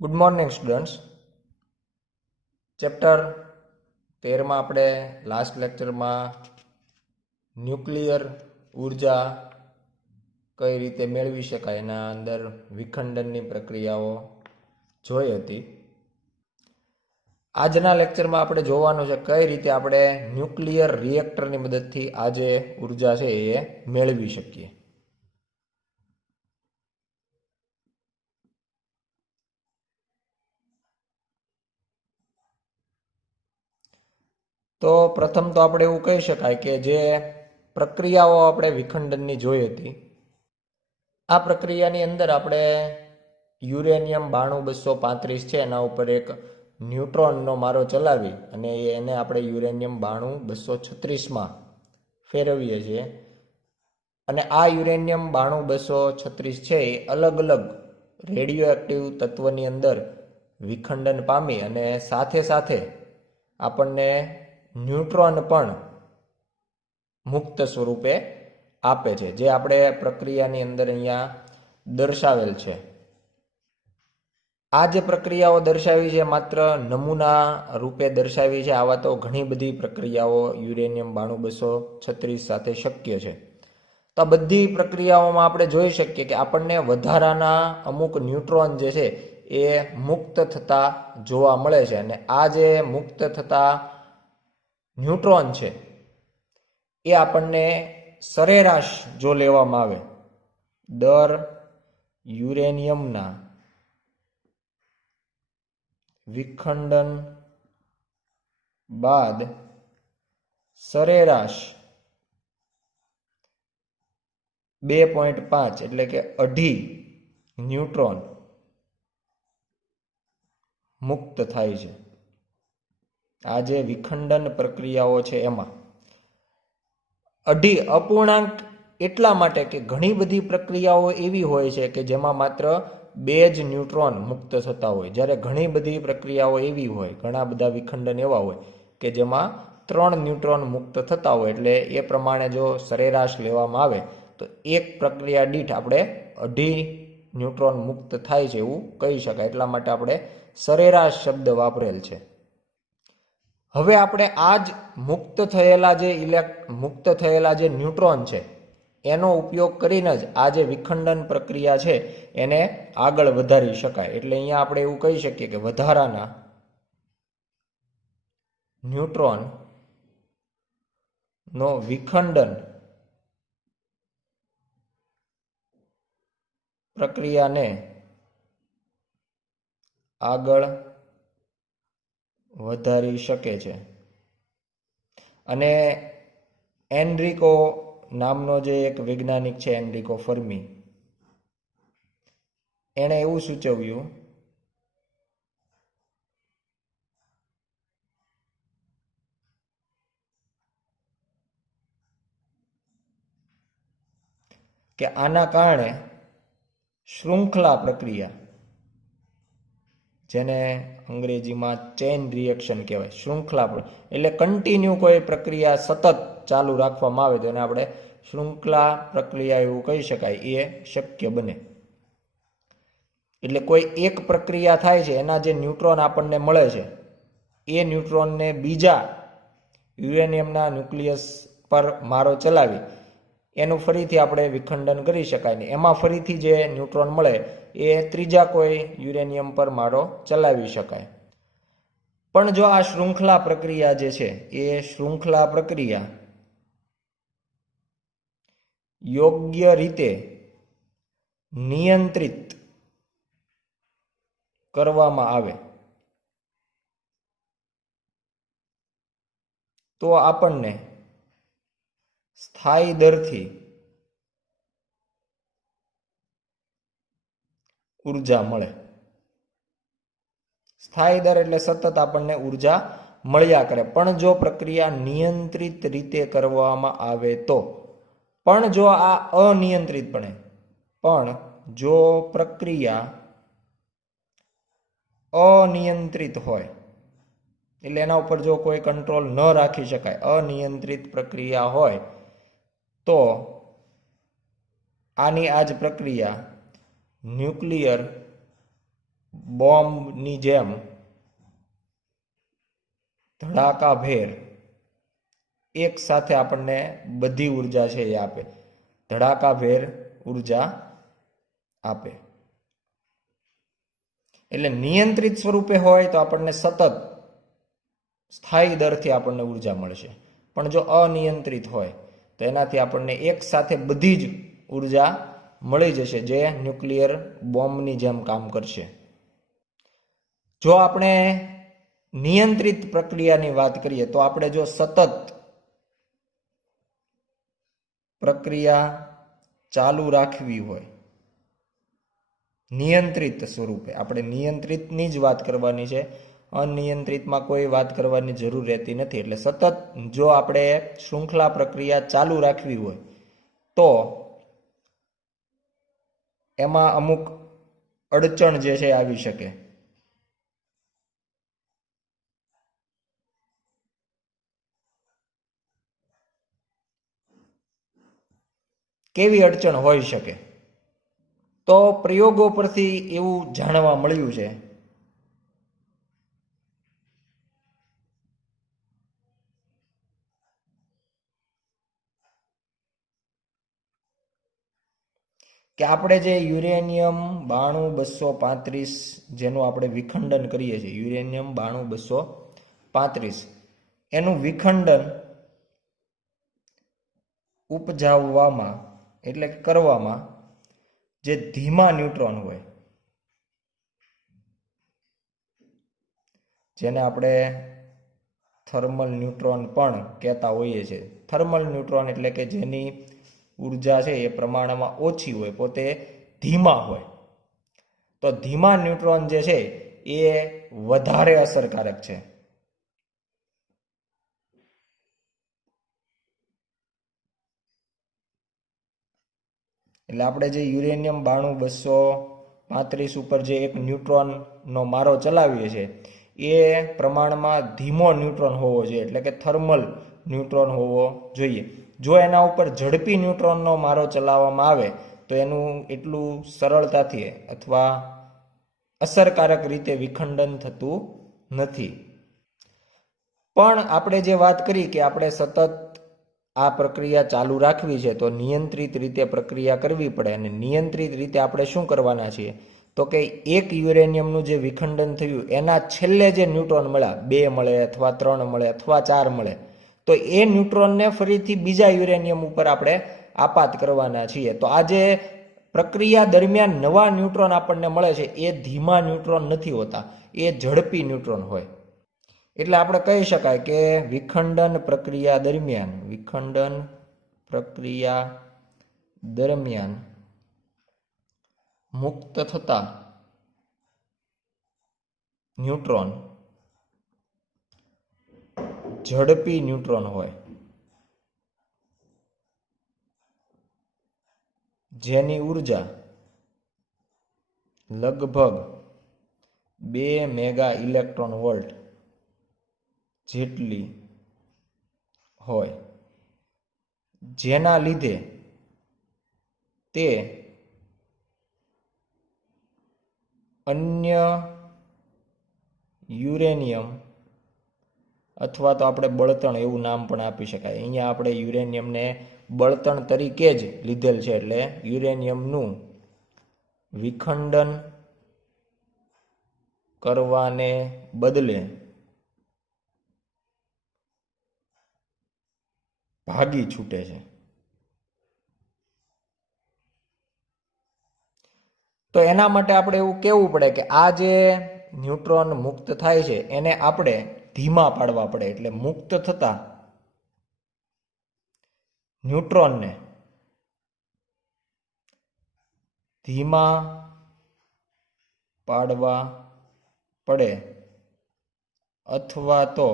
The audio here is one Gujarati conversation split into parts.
Good morning students. ચેપ્ટર 13માં આપણે લાસ્ટ લેક્ચરમાં ન્યુક્લિયર ઉર્જા કઈ રીતે મેળવી શકાય એના અંદર વિખંડનની પ્રક્રિયાઓ જોઈ હતી. આજના લેક્ચરમાં આપણે જોવાનું છે કઈ રીતે આપણે ન્યુક્લિયર રિએક્ટરની મદદથી આ જે ઉર્જા છે એ મેળવી શકીએ. તો પ્રથમ તો આપણે એવું કહી શકાય કે જે પ્રક્રિયાઓ આપણે વિખંડનની જોઈ હતી આ પ્રક્રિયાની અંદર આપણે યુરેનિયમ 92-235 છે એના ઉપર એક ન્યુટ્રોનનો મારો ચલાવી અને એને આપણે યુરેનિયમ 92-236માં ફેરવીએ છીએ અને આ યુરેનિયમ 92-236 છે એ અલગ અલગ રેડિયો એક્ટિવ તત્વની અંદર વિખંડન પામી અને સાથે સાથે આપણને ન્યુટ્રોન પણ મુક્ત સ્વરૂપે આપે છે, જે આપણે પ્રક્રિયાની અંદર અહીંયા દર્શાવેલ છે. આ જે પ્રક્રિયાઓ દર્શાવી છે માત્ર નમૂના રૂપે દર્શાવી છે. આવા તો ઘણી બધી પ્રક્રિયાઓ યુરેનિયમ 92-236 સાથે શક્ય છે. તો આ બધી પ્રક્રિયાઓમાં આપણે જોઈ શકીએ કે આપણને વધારાના અમુક ન્યુટ્રોન જે છે એ મુક્ત થતા જોવા મળે છે અને આ જે મુક્ત થતા ન્યુટ્રોન છે એ આપણને સરેરાશ જો લેવામાં આવે દર યુરેનિયમના વિખંડન બાદ સરેરાશ 2.5 એટલે કે 2.5 ન્યુટ્રોન મુક્ત થાય છે. આ જે વિખંડન પ્રક્રિયાઓ છે એમાં 2.5 અપૂર્ણાંક એટલા માટે કે ઘણી બધી પ્રક્રિયાઓ એવી હોય છે કે જેમાં માત્ર 2 જ ન્યુટ્રોન મુક્ત થતા હોય, જ્યારે ઘણી બધી પ્રક્રિયાઓ એવી હોય, ઘણા બધા વિખંડન એવા હોય કે જેમાં 3 ન્યુટ્રોન મુક્ત થતા હોય. એટલે એ પ્રમાણે જો સરેરાશ લેવામાં આવે તો એક પ્રક્રિયા દીઠ આપણે 2.5 ન્યુટ્રોન મુક્ત થાય છે એવું કહી શકાય. એટલા માટે આપણે સરેરાશ શબ્દ વાપરેલ છે. હવે આપણે આ જ મુક્ત થયેલા જે ન્યુટ્રોન છે એનો ઉપયોગ કરીને જ આ જે વિખંડન પ્રક્રિયા છે એને આગળ વધારી શકાય. એટલે અહીંયા આપણે એવું કહી શકીએ કે વધારાના ન્યુટ્રોન નો વિખંડન પ્રક્રિયાને આગળ વધારી શકે છે. અને એનરિકો નામનો જે એક વૈજ્ઞાનિક છે, એનરિકો ફર્મી, એણે એવું સૂચવ્યું કે આના કારણે શૃંખલા પ્રક્રિયા, જેને અંગ્રેજીમાં ચેઇન રિએક્શન કહેવાય, શૃંખલા એટલે કન્ટિન્યુ કોઈ પ્રક્રિયા સતત ચાલુ રાખવામાં આવે તો એને આપણે શૃંખલા પ્રક્રિયા એવું કહી શકાય, એ શક્ય બને. એટલે કોઈ એક પ્રક્રિયા થાય છે, એના જે ન્યુટ્રોન આપણને મળે છે એ ન્યુટ્રોનને બીજા યુરેનિયમના ન્યુક્લિયસ પર મારો ચલાવી એનું ફરીથી આપણે વિખંડન કરી શકાય ને એમાં ફરીથી જે ન્યુટ્રોન મળે એ ત્રીજા કોઈ યુરેનિયમ પર મારો ચલાવી શકાય. પણ જો આ શૃંખલા પ્રક્રિયા જે છે એ શૃંખલા પ્રક્રિયા યોગ્ય રીતે નિયંત્રિત કરવામાં આવે તો આપણને સ્થાયી દરથી ઉર્જા મળે. સ્થાયી દર એટલે સતત આપણને ઉર્જા મળ્યા કરે. પણ જો પ્રક્રિયા નિયંત્રિત રીતે કરવામાં આવે તો. પણ જો આ અનિયંત્રિતપણે, પણ જો પ્રક્રિયા અનિયંત્રિત હોય એટલે એના ઉપર જો કોઈ કંટ્રોલ ન રાખી શકાય, અનિયંત્રિત પ્રક્રિયા હોય તો આની આ જ પ્રક્રિયા ન્યુક્લિયર બોમ્બની જેમ ધડાકાભેર એક સાથે આપણને બધી ઉર્જા છે એ આપે, ધડાકાભેર ઉર્જા આપે. એટલે નિયંત્રિત સ્વરૂપે હોય તો આપણને સતત સ્થાયી દરથી આપણને ઉર્જા મળશે, પણ જો અનિયંત્રિત હોય તો એનાથી આપણને એક સાથે બધી જ ઉર્જા મળી જશે, જે ન્યુક્લિયર બોમ્બની જેમ કામ કરશે. જો આપણે નિયંત્રિત પ્રક્રિયાની વાત કરીએ તો આપણે જો સતત પ્રક્રિયા ચાલુ રાખવી હોય નિયંત્રિત સ્વરૂપે, આપણે નિયંત્રિતની જ વાત કરવાની છે, અનિયંત્રિતમાં કોઈ વાત કરવાની જરૂર રહેતી નથી. એટલે સતત જો આપણે શૃંખલા પ્રક્રિયા ચાલુ રાખવી હોય તો એમાં અમુક અડચણ જે છે આવી શકે. કેવી અડચણ હોઈ શકે? તો પ્રયોગો પરથી એવું જાણવા મળ્યું છે કે આપણે જે યુરેનિયમ 92-235 જેનું આપણે વિખંડન કરીએ છીએ, યુરેનિયમ 92-235 એનું વિખંડન ઉપજાવવામાં એટલે કે કરવામાં જે ધીમા ન્યુટ્રોન હોય, જેને આપણે થર્મલ ન્યુટ્રોન પણ કહેતા હોઈએ છીએ. થર્મલ ન્યુટ્રોન એટલે કે જેની ઉર્જા છે એ પ્રમાણમાં ઓછી હોય, પોતે ધીમા હોય. તો ધીમા ન્યુટ્રોન જે છે એ વધારે અસરકારક છે. એટલે આપણે જે યુરેનિયમ 92-235 ઉપર જે એક ન્યુટ્રોનનો મારો ચલાવીએ છીએ એ પ્રમાણમાં ધીમો ન્યુટ્રોન હોવો જોઈએ, એટલે કે થર્મલ ન્યુટ્રોન હોવો જોઈએ. જો એના ઉપર ઝડપી ન્યુટ્રોનનો મારો ચલાવવામાં આવે તો એનું એટલું સરળતાથી અથવા અસરકારક રીતે વિખંડન થતું નથી. પણ આપણે જે વાત કરી કે આપણે સતત આ પ્રક્રિયા ચાલુ રાખવી છે તો નિયંત્રિત રીતે પ્રક્રિયા કરવી પડે. અને નિયંત્રિત રીતે આપણે શું કરવાના છીએ તો કે એક યુરેનિયમનું જે વિખંડન થયું એના છેલ્લે જે ન્યુટ્રોન મળ્યા, 2 મળે અથવા 3 મળે અથવા 4 મળે, તો એ ન્યુટ્રોનને ફરીથી બીજા યુરેનિયમ ઉપર આપણે આપાત કરવાના છીએ. તો આ જે પ્રક્રિયા દરમિયાન નવા ન્યુટ્રોન આપણને મળે છે એ ધીમા ન્યુટ્રોન નથી હોતા, એ ઝડપી ન્યુટ્રોન હોય. એટલે આપણે કહી શકાય કે વિખંડન પ્રક્રિયા દરમિયાન મુક્ત થતા ન્યુટ્રોન ઝડપી ન્યુટ્રોન હોય, જેની ઉર્જા લગભગ 2 મેગા ઇલેક્ટ્રોન વોલ્ટ જેટલી હોય, જેના લીધે તે અન્ય યુરેનિયમ અથવા તો આપણે બળતણ એવું નામ પણ આપી શકાય. અહીંયા આપણે યુરેનિયમને બળતણ તરીકે જ લીધેલ છે, એટલે યુરેનિયમનું વિખંડન કરવાને બદલે ભાગી છૂટે છે. તો એના માટે આપણે એવું કહેવું પડે કે આ જે ન્યુટ્રોન મુક્ત થાય છે એને આપણે ધીમા પાડવા પડે. એટલે મુક્ત થતા ન્યુટ્રોનને ધીમા પાડવા પડે, અથવા તો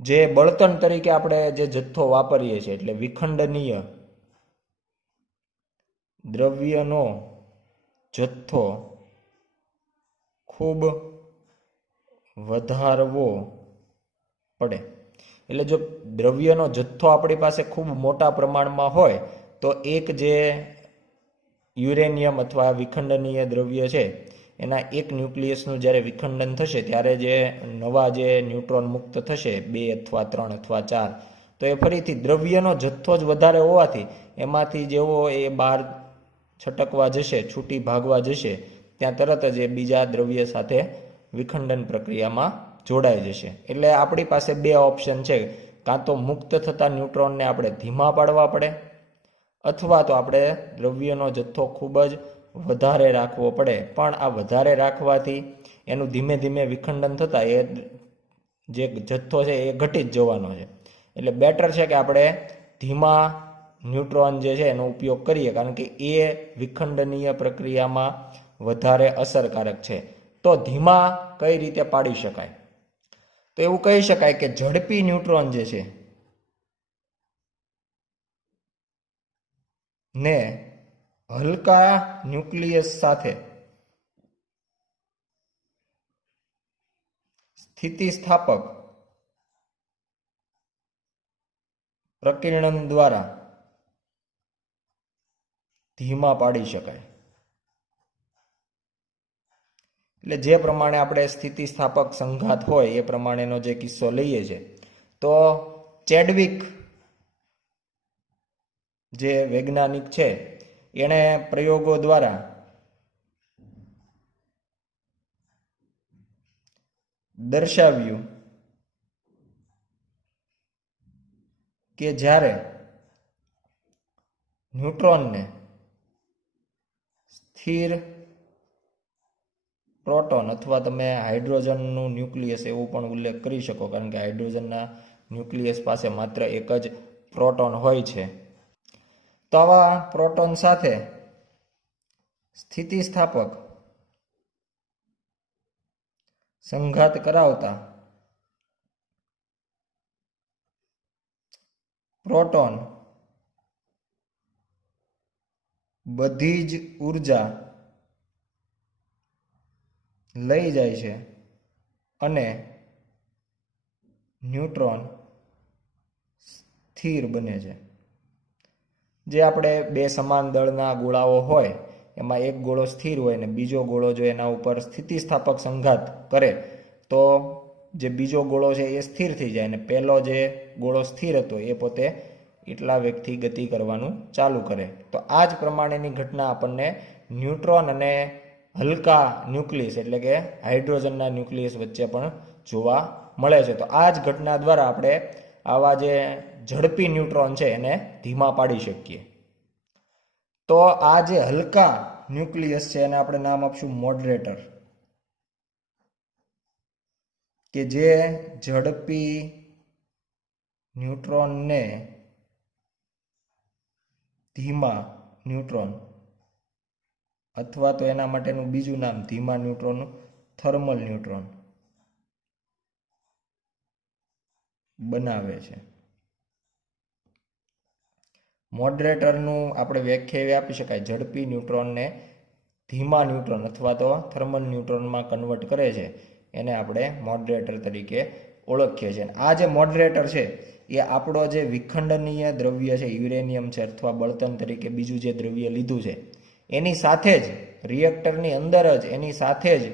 જે બળતણ તરીકે આપણે જે જથ્થો વાપરીએ છીએ એટલે વિખંડનીય દ્રવ્યનો જથ્થો ખૂબ વધારવો પડે. એટલે જો દ્રવ્યનો જથ્થો આપણી પાસે ખૂબ મોટા પ્રમાણમાં હોય તો એક જે યુરેનિયમ અથવા વિખંડનીય દ્રવ્ય છે એના એક ન્યુક્લિયસનું જ્યારે વિખંડન થશે ત્યારે જે નવા જે ન્યુટ્રોન મુક્ત થશે 2 અથવા 3 અથવા 4, તો એ ફરીથી દ્રવ્યનો જથ્થો જ વધારે હોવાથી એમાંથી જેવો એ બહાર છટકવા જશે, છૂટી ભાગવા જશે, ત્યાં તરત જ એ બીજા દ્રવ્ય સાથે વિખંડન પ્રક્રિયામાં જોડાઈ જશે. એટલે આપણી પાસે બે ઓપ્શન છે, કાં તો મુક્ત થતા ન્યુટ્રોનને આપણે ધીમા પાડવા પડે અથવા તો આપણે દ્રવ્યનો જથ્થો ખૂબ જ વધારે રાખવો પડે. પણ આ વધારે રાખવાથી એનું ધીમે ધીમે વિખંડન થતાં એ જે જથ્થો છે એ ઘટી જ જવાનો છે. એટલે બેટર છે કે આપણે ધીમા ન્યુટ્રોન જે છે એનો ઉપયોગ કરીએ, કારણ કે એ વિખંડનીય પ્રક્રિયામાં વધારે અસરકારક છે. તો ધીમા કઈ રીતે પાડી શકાય? તો એવું કહી શકાય કે ઝડપી ન્યુટ્રોન જે છે ને હલકા ન્યુક્લિયસ સાથે સ્થિતિસ્થાપક પ્રકીર્ણન દ્વારા ધીમા પાડી શકાય. એટલે જે પ્રમાણે આપણે સ્થિતિસ્થાપક સંઘાત હોય એ પ્રમાણેનો જે કિસ્સો લઈએ છે, તો ચેડવિક જે વૈજ્ઞાનિક છે એણે પ્રયોગો દ્વારા દર્શાવ્યું કે જ્યારે ન્યુટ્રોનને સ્થિર પ્રોટોન અથવા તમે હાઇડ્રોજનનું ન્યુક્લિયસ એવું પણ ઉલ્લેખ કરી શકો, કારણ કે હાઇડ્રોજનના ન્યુક્લિયસ પાસે માત્ર એક જ પ્રોટોન હોય છે. તો આવા પ્રોટોન સાથે સ્થિતિસ્થાપક સંઘાત કરાવતા પ્રોટોન બધી જ ઉર્જા લઈ જાય છે અને ન્યુટ્રોન સ્થિર બને છે. જે આપણે બે સમાન દળના ગોળાઓ હોય એમાં એક ગોળો સ્થિર હોય ને બીજો ગોળો જો એના ઉપર સ્થિતિસ્થાપક સંઘાત કરે તો જે બીજો ગોળો છે એ સ્થિર થઈ જાય અને પહેલો જે ગોળો સ્થિર હતો એ પોતે એટલા વેગથી ગતિ કરવાનું ચાલુ કરે. તો આ જ પ્રમાણેની ઘટના આપણને ન્યુટ્રોન અને હલકા ન્યુક્લિયસ એટલે કે હાઇડ્રોજનના ન્યુક્લિયસ વચ્ચે પણ જોવા મળે છે. તો આ જ ઘટના દ્વારા આપણે આવા જે ઝડપી ન્યુટ્રોન છે એને ધીમા પાડી શકીએ. તો આ જે હલકા ન્યુક્લિયસ છે એને આપણે નામ આપશું મોડરેટર, કે જે ઝડપી ન્યુટ્રોનને ધીમા ન્યુટ્રોન અથવા તો એના માટેનું બીજું નામ ધીમા ન્યુટ્રોન થર્મલ ન્યુટ્રોન બનાવે છે. મોડરેટરનું આપણે વ્યાખ્યા એવી આપી શકાય, ઝડપી ન્યુટ્રોનને ધીમા ન્યુટ્રોન અથવા તો થર્મલ ન્યુટ્રોનમાં કન્વર્ટ કરે છે, એને આપણે મોડરેટર તરીકે ઓળખીએ છીએ. આ જે મોડરેટર છે એ આપણો જે વિખંડનીય દ્રવ્ય છે, યુરેનિયમ છે અથવા બળતણ તરીકે બીજું જે દ્રવ્ય લીધું છે એની સાથે જ રિએક્ટરની અંદર જ એની સાથે જ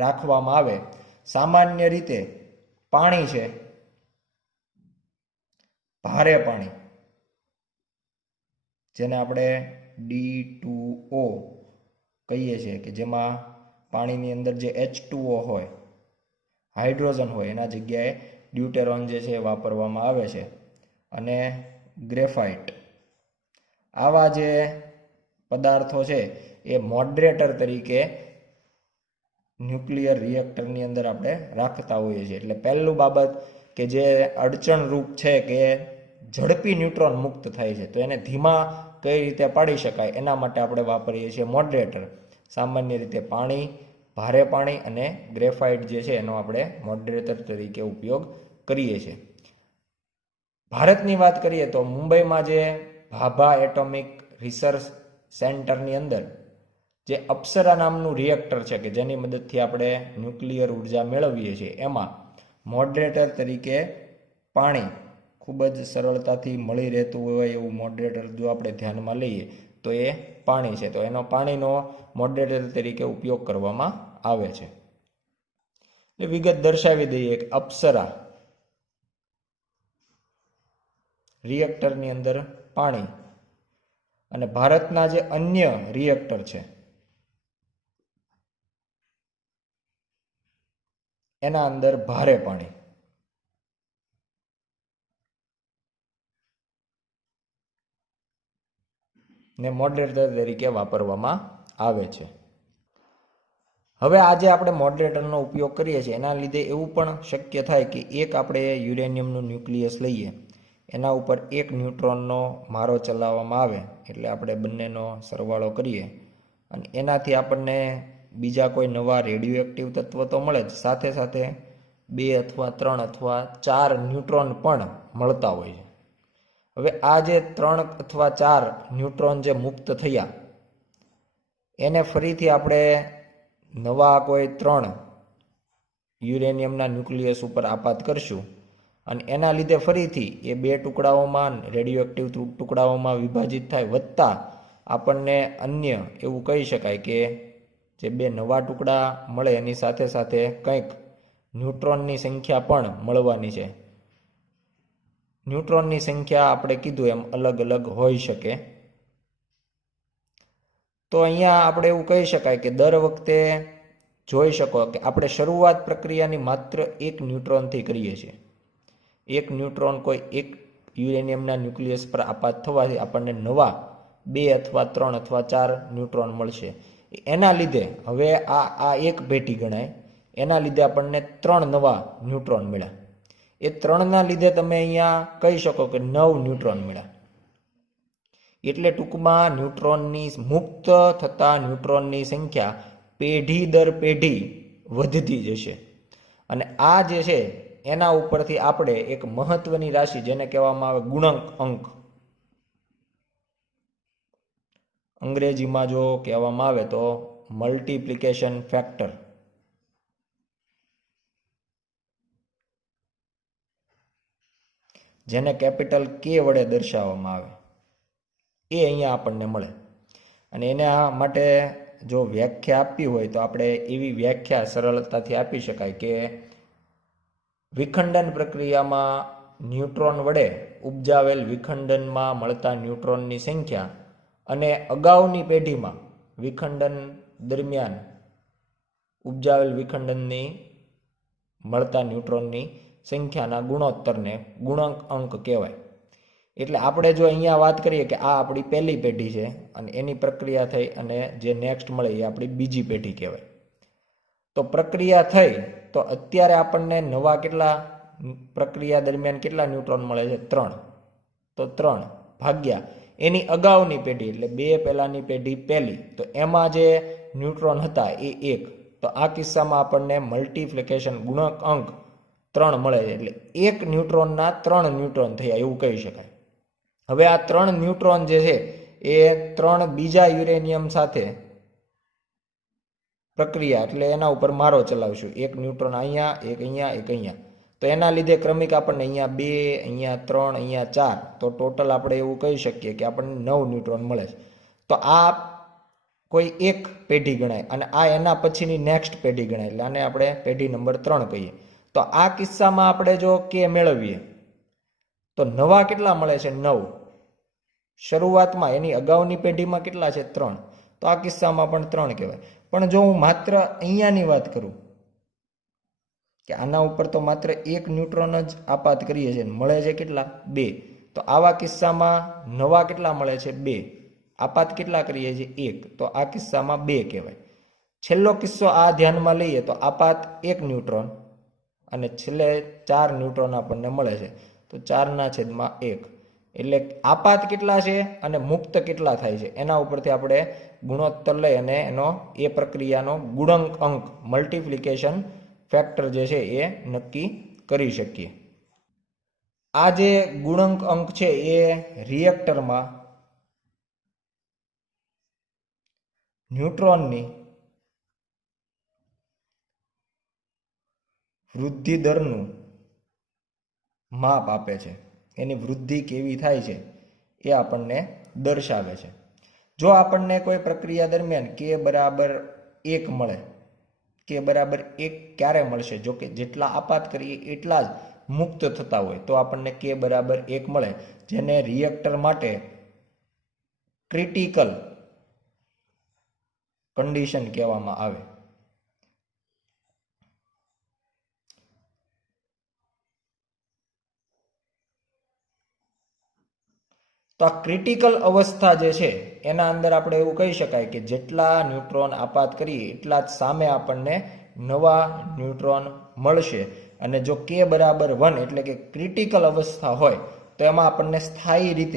રાખવામાં આવે. સામાન્ય રીતે પાણી છે, ભારે પાણી, જેને આપણે D2O કહીએ છીએ, કે જેમાં પાણીની અંદર જે H2O હોય, હાઇડ્રોજન હોય, એના જગ્યાએ ડ્યુટેરોન જે છે વાપરવામાં આવે છે, અને ગ્રેફાઇટ. આવા જે પદાર્થો છે એ મોડરેટર તરીકે ન્યુક્લિયર રિએક્ટરની અંદર આપણે રાખતા હોઈએ છીએ. એટલે પહેલું બાબત કે જે અડચણરૂપ છે કે ઝડપી ન્યુટ્રોન મુક્ત થાય છે, તો એને ધીમા કઈ રીતે પાડી શકાય એના માટે આપણે વાપરીએ છીએ મોડરેટર. સામાન્ય રીતે પાણી, ભારે પાણી અને ગ્રેફાઇટ જે છે એનો આપણે મોડરેટર તરીકે ઉપયોગ કરીએ છીએ. ભારતની વાત કરીએ તો મુંબઈમાં જે ભાભા એટોમિક રિસર્ચ સેન્ટરની અંદર જે અપ્સરા નામનું રિએક્ટર છે કે જેની મદદથી આપણે ન્યુક્લિયર ઉર્જા મેળવીએ છીએ, એમાં મોડરેટર તરીકે પાણી ખૂબ જ સરળતાથી મળી રહેતું હોય એવું મોડરેટર જો આપણે ધ્યાનમાં લઈએ તો એ પાણી છે. તો એનો પાણીનો મોડરેટર તરીકે ઉપયોગ કરવામાં આવે છે. એટલે વિગત દર્શાવી દઈએ કે અપ્સરા રિએક્ટરની અંદર પાણી, અને ભારતના જે અન્ય રિએક્ટર છે એના અંદર ભારે પાણી. ને મોડરેટર તરીકે વાપરવામાં આવે છે. હવે આજે આપણે મોડરેટરનો ઉપયોગ કરીએ છીએ, એના લીધે એવું પણ શક્ય થાય કે એક આપણે યુરેનિયમનું ન્યુક્લિયસ લઈએ, એના ઉપર એક ન્યુટ્રોનનો મારો ચલાવવામાં આવે, એટલે આપણે બંનેનો સરવાળો કરીએ અને એનાથી આપણને બીજા કોઈ નવા રેડિયો એક્ટિવ તત્વ તો મળે જ, સાથે સાથે 2 અથવા 3 અથવા 4 ન્યુટ્રોન પણ મળતા હોય છે. હવે આ જે 3 અથવા 4 ન્યુટ્રોન જે મુક્ત થયા, એને ફરીથી આપણે નવા કોઈ 3 યુરેનિયમના ન્યુક્લિયસ ઉપર આપાત કરશું અને એના લીધે ફરીથી એ 2 ટુકડાઓમાં રેડિયો એક્ટિવ ટુકડાઓમાં વિભાજિત થાય, વત્તા આપણને અન્ય એવું કહી શકાય કે જે 2 નવા ટુકડા મળે એની સાથે સાથે કંઈક ન્યુટ્રોનની સંખ્યા પણ મળવાની છે. ન્યુટ્રોનની સંખ્યા આપણે કીધું એમ અલગ અલગ હોઈ શકે. તો અહીંયા આપણે એવું કહી શકાય કે દર વખતે જોઈ શકો કે આપણે શરૂઆત પ્રક્રિયાની માત્ર 1 ન્યુટ્રોનથી કરીએ છીએ. 1 ન્યુટ્રોન કોઈ એક યુરેનિયમના ન્યુક્લિયસ પર આપાત થવાથી આપણને નવા 2 અથવા 3 અથવા 4 ન્યુટ્રોન મળશે. એના લીધે હવે આ એક પેઢી ગણાય, એના લીધે આપણને 3 નવા ન્યુટ્રોન મળ્યા. એ 3ના લીધે તમે અહીંયા કહી શકો કે 9 ન્યુટ્રોન મળ્યા. એટલે ટૂંકમાં ન્યુટ્રોનની મુક્ત થતા ન્યુટ્રોનની સંખ્યા પેઢી દર પેઢી વધતી જશે. અને આ જે છે એના ઉપરથી આપણે એક મહત્વની રાશિ, જેને કહેવામાં આવે ગુણક અંક, અંગ્રેજીમાં જો કહેવામાં આવે તો મલ્ટીપ્લિકેશન ફેક્ટર, જેને કેપિટલ K વડે દર્શાવવામાં આવે, એ અહીંયા આપણને મળે. અને એના માટે જો વ્યાખ્યા આપવી હોય તો આપણે એવી વ્યાખ્યા સરળતાથી આપી શકાય કે વિખંડન પ્રક્રિયામાં ન્યુટ્રોન વડે ઉપજાવેલ વિખંડનમાં મળતા ન્યુટ્રોનની સંખ્યા અને અગાઉની પેઢીમાં વિખંડન દરમિયાન ઉપજાવેલ વિખંડનની મળતા ન્યુટ્રોનની સંખ્યાના ગુણોત્તરને ગુણક અંક કહેવાય. એટલે આપણે જો અહીંયા વાત કરીએ કે આ આપણી પહેલી પેઢી છે અને એની પ્રક્રિયા થઈ અને જે નેક્સ્ટ મળે એ આપણી બીજી પેઢી કહેવાય. તો પ્રક્રિયા થઈ તો અત્યારે આપણને નવા કેટલા પ્રક્રિયા દરમિયાન કેટલા ન્યુટ્રોન મળે છે? 3. તો 3 ભાગ્યા એની અગાઉની પેઢી, એટલે 2 પહેલાની પેઢી પહેલી, તો એમાં જે ન્યુટ્રોન હતા એ 1. તો આ કિસ્સામાં આપણને મલ્ટીપ્લિકેશન ગુણક અંક 3 મળે છે. એટલે 1 ન્યુટ્રોનના 3 ન્યુટ્રોન થયા એવું કહી શકાય. હવે આ 3 ન્યુટ્રોન જે છે એ 3 બીજા યુરેનિયમ સાથે પ્રક્રિયા, એટલે એના ઉપર મારો ચલાવશું. 1 ન્યુટ્રોન અહીંયા, 1 અહીંયા, 1 અહીંયા. તો એના લીધે ક્રમિક આપણને અહીંયા 2, અહીંયા 3, અહીંયા 4, તો ટોટલ આપણે એવું કહી શકીએ કે આપણને 9 ન્યુટ્રોન મળે છે. તો આ કોઈ એક પેઢી ગણાય અને આ એના પછીની નેક્સ્ટ પેઢી ગણાય, એટલે આને આપણે પેઢી નંબર 3 કહીએ. તો આ કિસ્સામાં આપણે જો K મેળવીએ તો નવા કેટલા મળે છે? 9. શરૂઆતમાં એની અગાઉની પેઢીમાં કેટલા છે? 3. તો આ કિસ્સામાં પણ 3 કહેવાય. પણ જો હું માત્ર અહીંયાની વાત કરું કે આના ઉપર તો માત્ર 1 ન્યુટ્રોન જ આપાત કરીએ છીએ, મળે છે કેટલા? 2. તો આવા કિસ્સામાં નવા કેટલા મળે છે? 2. આપાત કેટલા કરીએ છીએ? 1. તો આ કિસ્સામાં 2 કહેવાય. છેલ્લો કિસ્સો આ ધ્યાનમાં લઈએ તો આપાત 1 ન્યુટ્રોન અને છેલ્લે 4 ન્યુટ્રોન આપણને મળે છે. તો 4/1. એટલે આપાત કેટલા છે અને મુક્ત કેટલા થાય છે એના ઉપરથી આપણે ગુણોત્તર લઈ અને એનો એ પ્રક્રિયાનો ગુણક અંક મલ્ટીપ્લિકેશન ફેક્ટર જે છે એ નક્કી કરી શકીએ. આ જે ગુણક અંક છે એ રિએક્ટરમાં ન્યુટ્રોનની વૃદ્ધિ દરનું માપ આપે છે. એની વૃદ્ધિ કેવી થાય છે એ આપણને દર્શાવે છે. જો આપણને કોઈ પ્રક્રિયા દરમિયાન કે બરાબર 1 મળે, કે બરાબર 1 ક્યારે મળશે? જો કે જેટલા આપાત કરીએ એટલા જ મુક્ત થતા હોય તો આપણને કે બરાબર 1 મળે, જેને રિએક્ટર માટે ક્રિટિકલ કન્ડિશન કહેવામાં આવે. તો આ ક્રિટિકલ અવસ્થા જે છે એના અંદર આપણે એવું કહી શકાય કે જેટલા ન્યુટ્રોન આપાત કરીએ એટલા જ સામે આપણને નવા ન્યુટ્રોન મળશે. અને જો કે બરાબર 1 એટલે કે ક્રિટિકલ અવસ્થા હોય તો એમાં આપણને સ્થાયી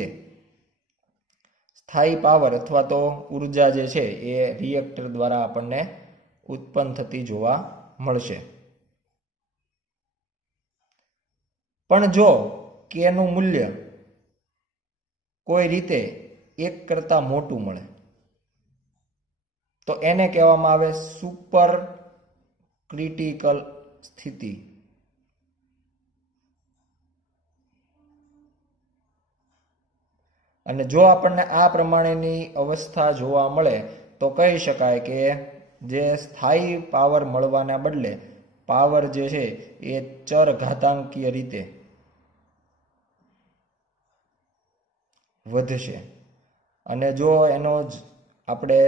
પાવર અથવા તો ઉર્જા જે છે એ રિએક્ટર દ્વારા આપણને ઉત્પન્ન થતી જોવા મળશે. પણ જો કે નું મૂલ્ય કોઈ રીતે 1 કરતાં મોટું મળે તો એને કહેવામાં આવે સુપર ક્રિટિકલ સ્થિતિ. અને જો આપણને આ પ્રમાણેની અવસ્થા જોવા મળે તો કહી શકાય કે જે સ્થાયી પાવર મળવાના બદલે પાવર જે છે એ ચરઘાતાંકીય રીતે વધશે. અને જો એનો જ આપણે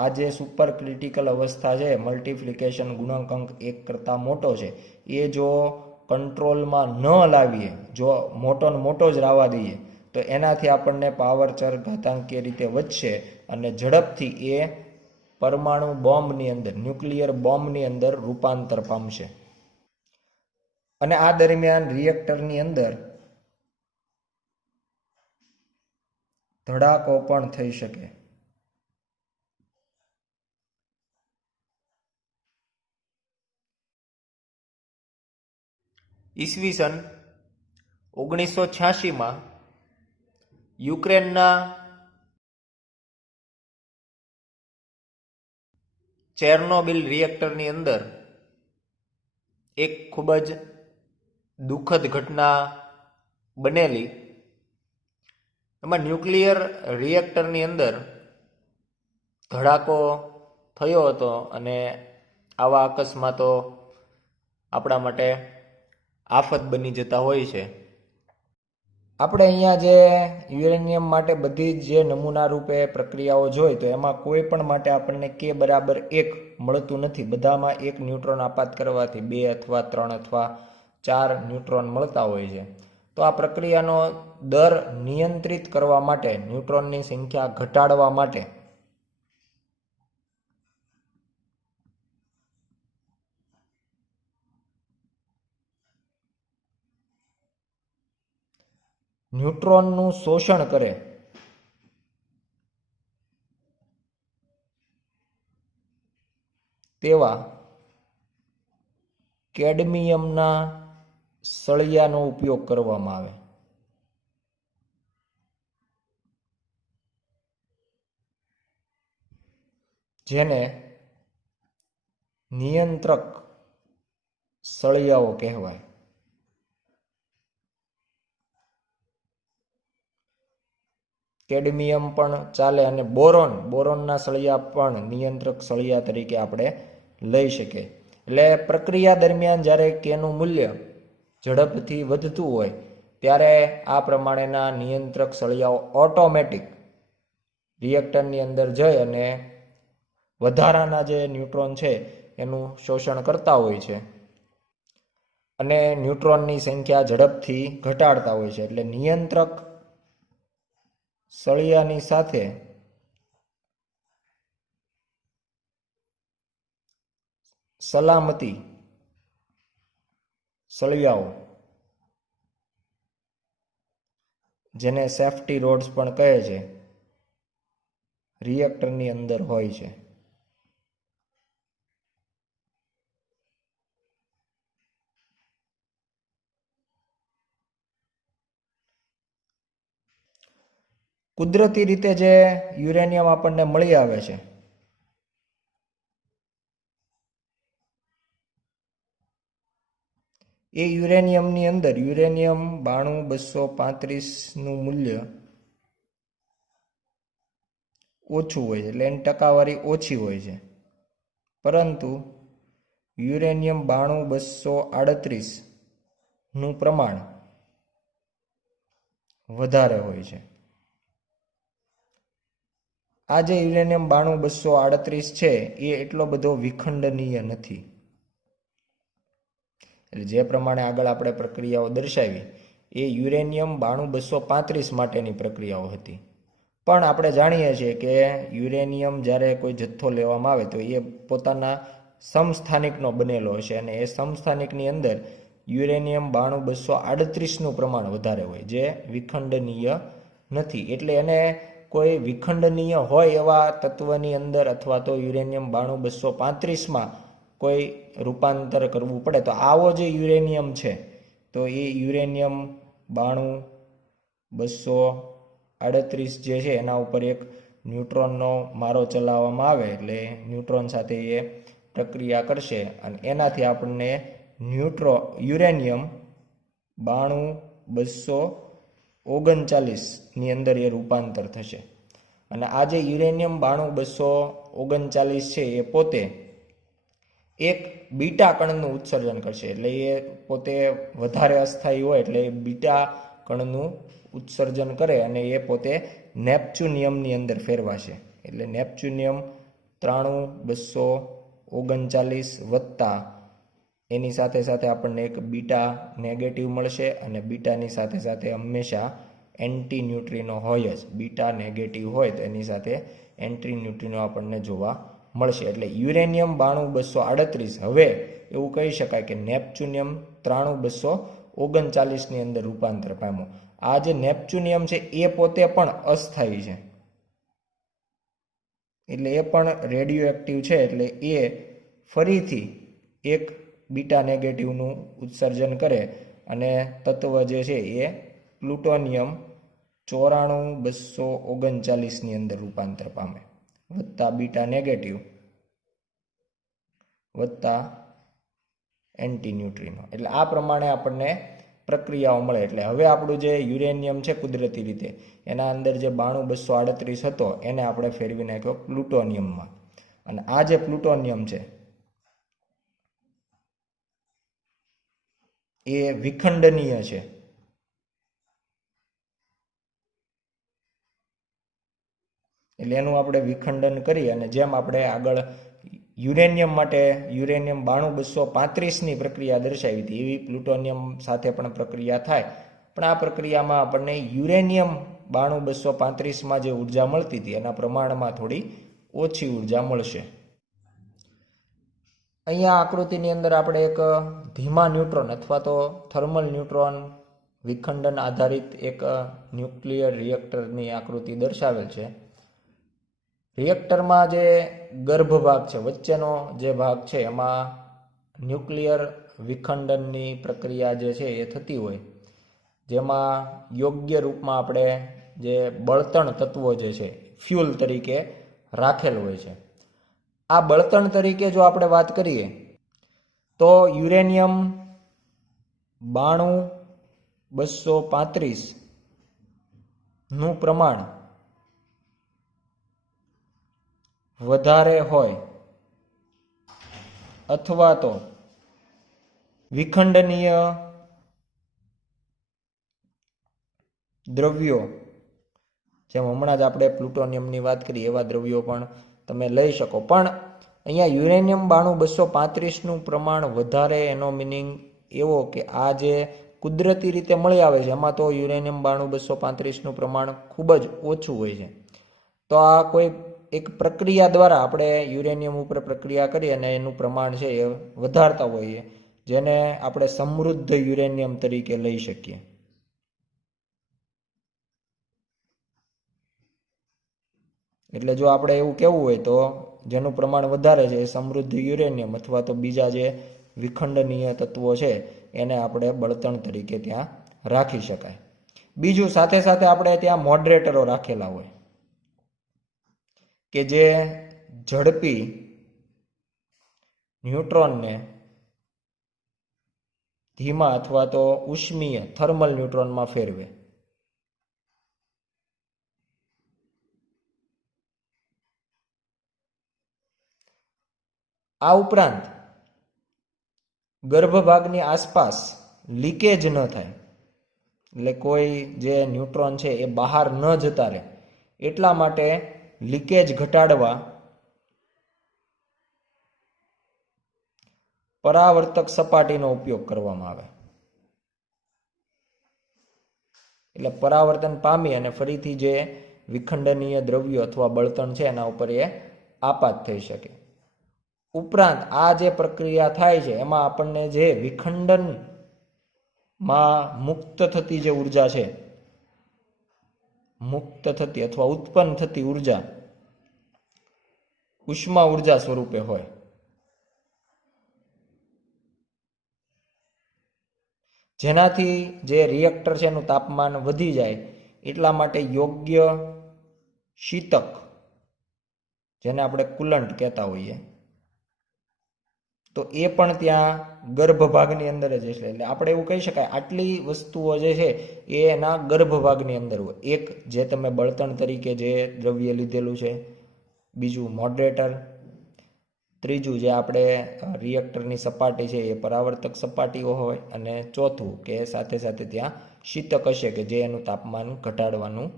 આ જે સુપર ક્રિટિકલ અવસ્થા છે, મલ્ટિપ્લિકેશન ગુણાંક 1 કરતાં મોટો છે, એ જો કંટ્રોલમાં ન લાવીએ, જો મોટો ને મોટો જ રહેવા દઈએ તો એનાથી આપણને પાવર ચરઘાતાંકીય રીતે વધશે અને ઝડપથી એ પરમાણુ બોમ્બની અંદર, ન્યુક્લિયર બોમ્બની અંદર રૂપાંતર પામશે. અને આ દરમિયાન રિએક્ટરની અંદર ધડાકો પણ થઈ શકે. ઈસવીસન 1986માં યુક્રેનના ચેર્નોબિલ રિએક્ટરની અંદર એક ખૂબ જ દુઃખદ ઘટના બનેલી. એમાં ન્યુક્લિયર રિએક્ટરની અંદર ધડાકો થયો હતો અને આવા અકસ્માતો આપણા માટે આફત બની જતા હોય છે. આપણે અહીંયા જે યુરેનિયમ માટે બધી જ જે નમૂના રૂપે પ્રક્રિયાઓ જોઈ તો એમાં કોઈ પણ માટે આપણને કે બરાબર 1 મળતું નથી. બધામાં 1 ન્યુટ્રોન આપાત કરવાથી 2 અથવા 3 અથવા 4 ન્યુટ્રોન મળતા હોય છે. તો આ પ્રક્રિયાનો દર નિયંત્રિત કરવા માટે, ન્યુટ્રોનની સંખ્યા ઘટાડવા માટે ન્યુટ્રોનનું શોષણ કરે તેવા કેડમિયમના સળિયાનો ઉપયોગ કરવામાં આવે. જેને નિયંત્રક સળિયાઓ કહેવાય. કેડમિયમ પણ ચાલે અને બોરોનના સળિયા પણ નિયંત્રક સળિયા તરીકે આપણે લઈ શકીએ. એટલે પ્રક્રિયા દરમિયાન જ્યારે કેનું મૂલ્ય ઝડપથી વધતું હોય ત્યારે આ પ્રમાણેના નિયંત્રક સળિયાઓ ઓટોમેટિક રિએક્ટરની અંદર જઈ અને વધારાના જે ન્યુટ્રોન છે એનું શોષણ કરતા હોય છે અને ન્યુટ્રોનની સંખ્યા ઝડપથી ઘટાડતા હોય છે. એટલે નિયંત્રક સળિયાની સાથે સલામતી સળિયાઓ, જેને સેફ્ટી રોડ્સ પણ કહે છે, રિએક્ટરની અંદર હોય છે. કુદરતી રીતે જે યુરેનિયમ આપણને મળી આવે છે એ યુરેનિયમની અંદર યુરેનિયમ 92-235નું મૂલ્ય ઓછું હોય છે, એટલે એની ટકાવારી ઓછી હોય છે. પરંતુ યુરેનિયમ 92-238નું પ્રમાણ વધારે હોય છે. આ જે યુરેનિયમ 92-238 છે એ એટલો બધો વિખંડનીય નથી. એટલે જે પ્રમાણે આગળ આપણે પ્રક્રિયાઓ દર્શાવી એ યુરેનિયમ 92-235 માટેની પ્રક્રિયાઓ હતી. પણ આપણે જાણીએ છીએ કે યુરેનિયમ જ્યારે કોઈ જથ્થો લેવામાં આવે તો એ પોતાના સમસ્થાનિકનો બનેલો હશે, અને એ સમસ્થાનિકની અંદર યુરેનિયમ 92-238નું પ્રમાણ વધારે હોય, જે વિખંડનીય નથી. એટલે એને કોઈ વિખંડનીય હોય એવા તત્વની અંદર અથવા તો યુરેનિયમ 92-235માં કોઈ રૂપાંતર કરવું પડે તો આવો જે યુરેનિયમ છે તો એ યુરેનિયમ 92-238 જે છે એના ઉપર એક ન્યુટ્રોનનો મારો ચલાવવામાં આવે, એટલે ન્યુટ્રોન સાથે એ પ્રક્રિયા કરશે અને એનાથી આપણને યુરેનિયમ 92-239ની અંદર એ રૂપાંતર થશે. અને આ જે યુરેનિયમ 92-239 છે એ પોતે એક બીટા કણનું ઉત્સર્જન કરશે. એટલે એ પોતે વધારે અસ્થાયી હોય એટલે એ બીટા કણનું ઉત્સર્જન કરે અને એ પોતે નેપ્ચ્યુનિયમની અંદર ફેરવાશે. એટલે નેપ્ચ્યુનિયમ 93-239 વત્તા એની સાથે સાથે આપણને એક બીટા નેગેટિવ મળશે, અને બીટાની સાથે સાથે હંમેશા એન્ટી ન્યુટ્રિનો હોય જ. બીટા નેગેટિવ હોય તો એની સાથે એન્ટી ન્યુટ્રિનો આપણને જોવા મળશે. એટલે યુરેનિયમ 92-238 હવે એવું કહી શકાય કે નેપ્ચ્યુનિયમ 93-239ની અંદર રૂપાંતર પામ્યું. આ જે નેપ્ચ્યુનિયમ છે એ પોતે પણ અસ્થાયી છે, એટલે એ પણ રેડિયો એક્ટિવ છે. એટલે એ ફરીથી એક બીટા નેગેટિવનું ઉત્સર્જન કરે અને તત્વ જે છે એ પ્લુટોનિયમ 94-239ની અંદર રૂપાંતર પામે, વત્તા બીટા નેગેટિવ વત્તા એન્ટી ન્યુટ્રિનો. એટલે આ પ્રમાણે આપણને પ્રક્રિયાઓ મળે. એટલે હવે આપણું જે યુરેનિયમ છે કુદરતી રીતે એના અંદર જે 92-238 હતો એને આપણે ફેરવી નાખ્યો પ્લુટોનિયમમાં. અને આ જે પ્લુટોનિયમ છે એ વિખંડનીય છે. એટલે એનું આપણે વિખંડન કરી અને જેમ આપણે આગળ યુરેનિયમ માટે યુરેનિયમ 92-235ની પ્રક્રિયા દર્શાવી હતી એવી પ્લુટોનિયમ સાથે પણ પ્રક્રિયા થાય. પણ આ પ્રક્રિયામાં આપણને યુરેનિયમ 92-235માં જે ઉર્જા મળતી હતી એના પ્રમાણમાં થોડી ઓછી ઉર્જા મળશે. અહીંયા આકૃતિની અંદર આપણે એક ધીમા ન્યુટ્રોન અથવા તો થર્મલ ન્યુટ્રોન વિખંડન આધારિત એક ન્યુક્લિયર રિએક્ટરની આકૃતિ દર્શાવેલ છે. રિએક્ટરમાં જે ગર્ભ ભાગ છે, વચ્ચેનો જે ભાગ છે, એમાં ન્યુક્લિયર વિખંડનની પ્રક્રિયા જે છે એ થતી હોય, જેમાં યોગ્ય રૂપમાં આપણે જે બળતણ તત્વો જે છે ફ્યુલ તરીકે રાખેલ હોય છે. આ બળતણ તરીકે જો આપણે વાત કરીએ તો યુરેનિયમ 92-235નું પ્રમાણ વધારે હોય અથવા તો વિખંડનીય દ્રવ્યો, જેમ હમણાં જ આપણે પ્લુટોનિયમની વાત કરી એવા દ્રવ્યો પણ તમે લઈ શકો. પણ અહીંયા યુરેનિયમ 92-235નું પ્રમાણ વધારે, એનો મિનિંગ એવો કે આ જે કુદરતી રીતે મળી આવે છે એમાં તો યુરેનિયમ 92-235નું પ્રમાણ ખૂબ જ ઓછું હોય છે. તો આ કોઈ એક પ્રક્રિયા દ્વારા આપણે યુરેનિયમ ઉપર પ્રક્રિયા કરી અને એનું પ્રમાણ છે એ વધારતા હોઈએ, જેને આપણે સમૃદ્ધ યુરેનિયમ તરીકે લઈ શકીએ. એટલે જો આપણે એવું કહેવું હોય તો જેનું પ્રમાણ વધારે છે એ સમૃદ્ધ યુરેનિયમ અથવા તો બીજા જે વિખંડનીય તત્વો છે એને આપણે બળતણ તરીકે ત્યાં રાખી શકાય. બીજું સાથે સાથે આપણે ત્યાં મોડરેટરો રાખેલા હોય કે જે ઝડપી ન્યુટ્રોનને ધીમા અથવા તો ઉષ્મીય થર્મલ ન્યુટ્રોનમાં ફેરવે. આ ઉપરાંત ગર્ભભાગની આસપાસ લીકેજ ન થાય, એટલે કોઈ જે ન્યુટ્રોન છે એ બહાર ન જતા રહે એટલા માટે લીકેજ ઘટાડવા પરાવર્તક સપાટીનો ઉપયોગ કરવામાં આવે. એટલે પરાવર્તન પામી અને ફરીથી જે વિખંડનીય દ્રવ્યો અથવા બળતણ છે એના ઉપર એ આપાત થઈ શકે. ઉપરાંત આ જે પ્રક્રિયા થાય છે એમાં આપણને જે વિખંડનમાં મુક્ત થતી જે ઉર્જા છે, મુક્ત થતી અથવા ઉત્પન્ન થતી ઉર્જા ઉષ્મા ઉર્જા સ્વરૂપે હોય. જેનાથી જે રિએક્ટર છે એનું તાપમાન વધી જાય એટલા માટે યોગ્ય શીતક, જેને આપણે કુલન્ટ કહેતા હોઈએ, તો એ પણ ત્યાં ગર્ભભાગની અંદર જ છે. એટલે આપણે એવું કહી શકાય આટલી વસ્તુઓ જે છે એ એના ગર્ભભાગની અંદર હોય. એક જે તમે બળતણ તરીકે જે દ્રવ્ય લીધેલું છે, બીજું મોડરેટર, ત્રીજું જે આપણે રિએક્ટરની સપાટી છે એ પરાવર્તક સપાટીઓ હોય, અને ચોથું કે સાથે સાથે ત્યાં શીતક હશે કે જે એનું તાપમાન ઘટાડવાનું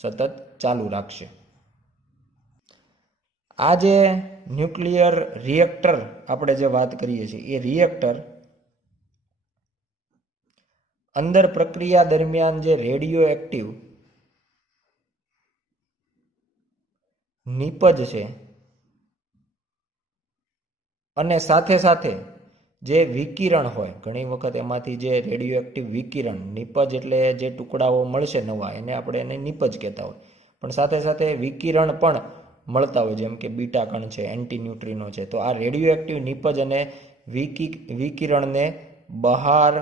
સતત ચાલુ રાખશે. આ જે ન્યુક્લિયર રિએક્ટર આપણે જે વાત કરીએ છીએ એ રિએક્ટર અંદર પ્રક્રિયા દરમિયાન જે રેડિયો એક્ટિવ નિપજ છે અને સાથે સાથે જે વિકિરણ હોય, ઘણી વખત એમાંથી જે રેડિયો એક્ટિવ વિકિરણ, નિપજ એટલે જે ટુકડાઓ મળશે નવા એને આપણે એને નિપજ કહેતા હોય, પણ સાથે સાથે વિકિરણ પણ મળતા હોય, જેમ કે બીટા કણ છે, એન્ટી ન્યુટ્રિનો છે. તો આ રેડિયો એક્ટિવ નિપજ અને વિકિરણને બહાર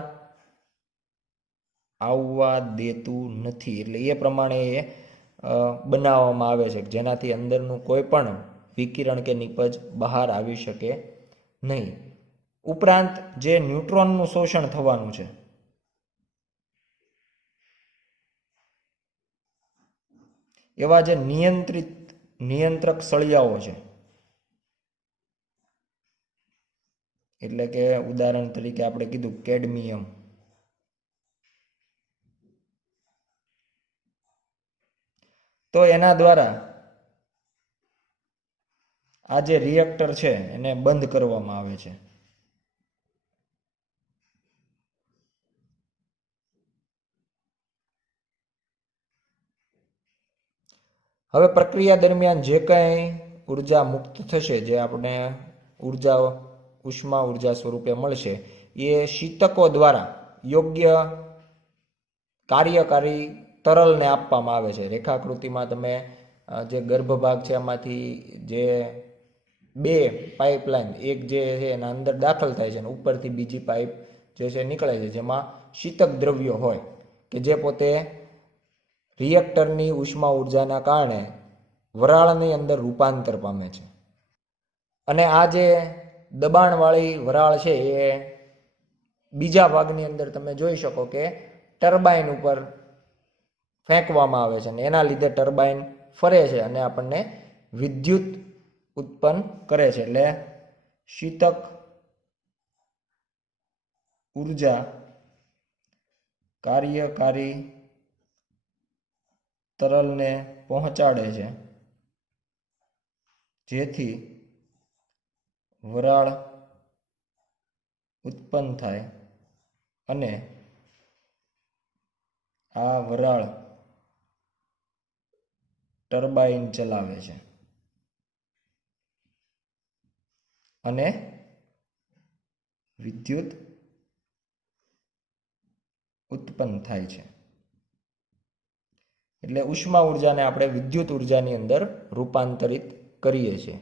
આવવા દેતું નથી. એટલે એ પ્રમાણે એ બનાવવામાં આવે છે જેનાથી અંદરનું કોઈ પણ વિકિરણ કે નિપજ બહાર આવી શકે નહીં. ઉપરાંત જે ન્યુટ્રોનનું શોષણ થવાનું છે એવા જે નિયંત્રક સળિયાઓ છે, એટલે કે ઉદાહરણ તરીકે આપણે કીધું કેડમિયમ, તો એના દ્વારા આ જે રિએક્ટર છે એને બંધ કરવામાં આવે છે. હવે પ્રક્રિયા દરમિયાન જે કંઈ ઉર્જા મુક્ત થશે, જે આપણે ઉષ્મા ઉર્જા સ્વરૂપે મળશે, એ શીતકો દ્વારા યોગ્ય કાર્યકારી તરલને આપવામાં આવે છે. રેખાકૃતિમાં તમે જે ગર્ભભાગ છે એમાંથી જે બે પાઇપલાઇન, એક જે છે એના અંદર દાખલ થાય છે અને ઉપરથી બીજી પાઇપ જે છે નીકળે છે, જેમાં શીતક દ્રવ્યો હોય કે જે પોતે રિએક્ટરની ઉષ્મા ઉર્જાના કારણે વરાળની અંદર રૂપાંતર પામે છે. અને આ જે દબાણવાળી વરાળ છે એ બીજા ભાગની અંદર તમે જોઈ શકો કે ટર્બાઇન ઉપર ફેંકવામાં આવે છે અને એના લીધે ટર્બાઇન ફરે છે અને આપણને વિદ્યુત ઉત્પન્ન કરે છે. એટલે શીતક ઉર્જા કાર્યકારી તરલને પહોંચાડે છે, જેથી વરાળ ઉત્પન્ન થાય અને આ વરાળ ટર્બાઇન ચલાવે છે અને વિદ્યુત ઉત્પન્ન થાય છે. એટલે ઉષ્મા ઉર્જાને આપણે વિદ્યુત ઉર્જાની અંદર રૂપાંતરિત કરીએ છીએ.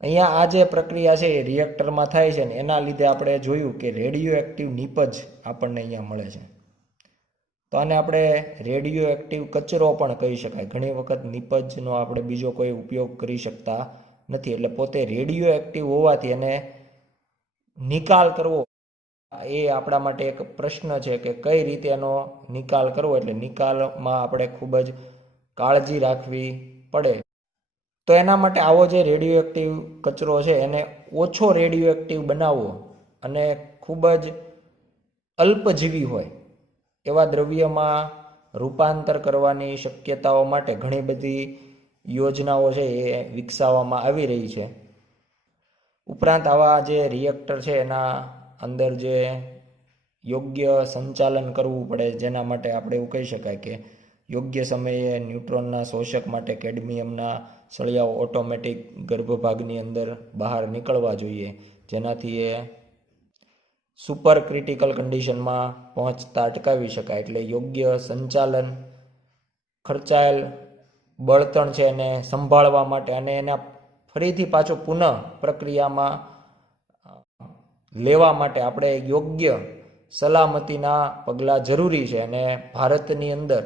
અહીંયા આ જે પ્રક્રિયા છે એ રિએક્ટરમાં થાય છે ને એના લીધે આપણે જોયું કે રેડિયો એક્ટિવ નિપજ આપણને અહીંયા મળે છે. તો આને આપણે રેડિયો એક્ટિવ કચરો પણ કહી શકાય. ઘણી વખત નિપજનો આપણે બીજો કોઈ ઉપયોગ કરી શકતા નથી. એટલે પોતે રેડિયો એક્ટિવ હોવાથી એને નિકાલ કરવો એ આપણા માટે એક પ્રશ્ન છે કે કઈ રીતે એનો નિકાલ કરવો. એટલે નિકાલમાં આપણે ખૂબ જ કાળજી રાખવી પડે. તો એના માટે આવો જે રેડિયો એક્ટિવ કચરો છે એને ઓછો રેડિયો એક્ટિવ બનાવવો અને ખૂબ જ અલ્પજીવી હોય એવા દ્રવ્યમાં રૂપાંતર કરવાની શક્યતાઓ માટે ઘણી બધી યોજનાઓ છે એ વિકસાવવામાં આવી રહી છે. ઉપરાંત આવા જે રિએક્ટર છે એના અંદર જે યોગ્ય સંચાલન કરવું પડે, જેના માટે આપણે એવું કહી શકાય કે યોગ્ય સમયે ન્યુટ્રોનના શોષક માટે કેડમિયમના સળિયાઓ ઓટોમેટિક ગર્ભભાગની અંદર બહાર નીકળવા જોઈએ, જેનાથી એ સુપર ક્રિટિકલ કન્ડિશનમાં પહોંચતા અટકાવી શકાય. એટલે યોગ્ય સંચાલન, ખર્ચાયેલ બળતણ છે એને સંભાળવા માટે અને એના ફરીથી પાછો પુનઃ પ્રક્રિયામાં લેવા માટે આપણે યોગ્ય સલામતીના પગલાં જરૂરી છે. અને ભારતની અંદર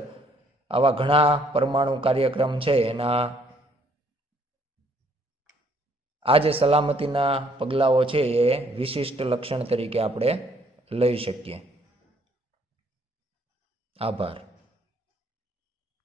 આવા ઘણા પરમાણુ કાર્યક્રમ છે એના આ જે સલામતીના પગલાઓ છે એ વિશિષ્ટ લક્ષણ તરીકે આપણે લઈ શકીએ. આભાર.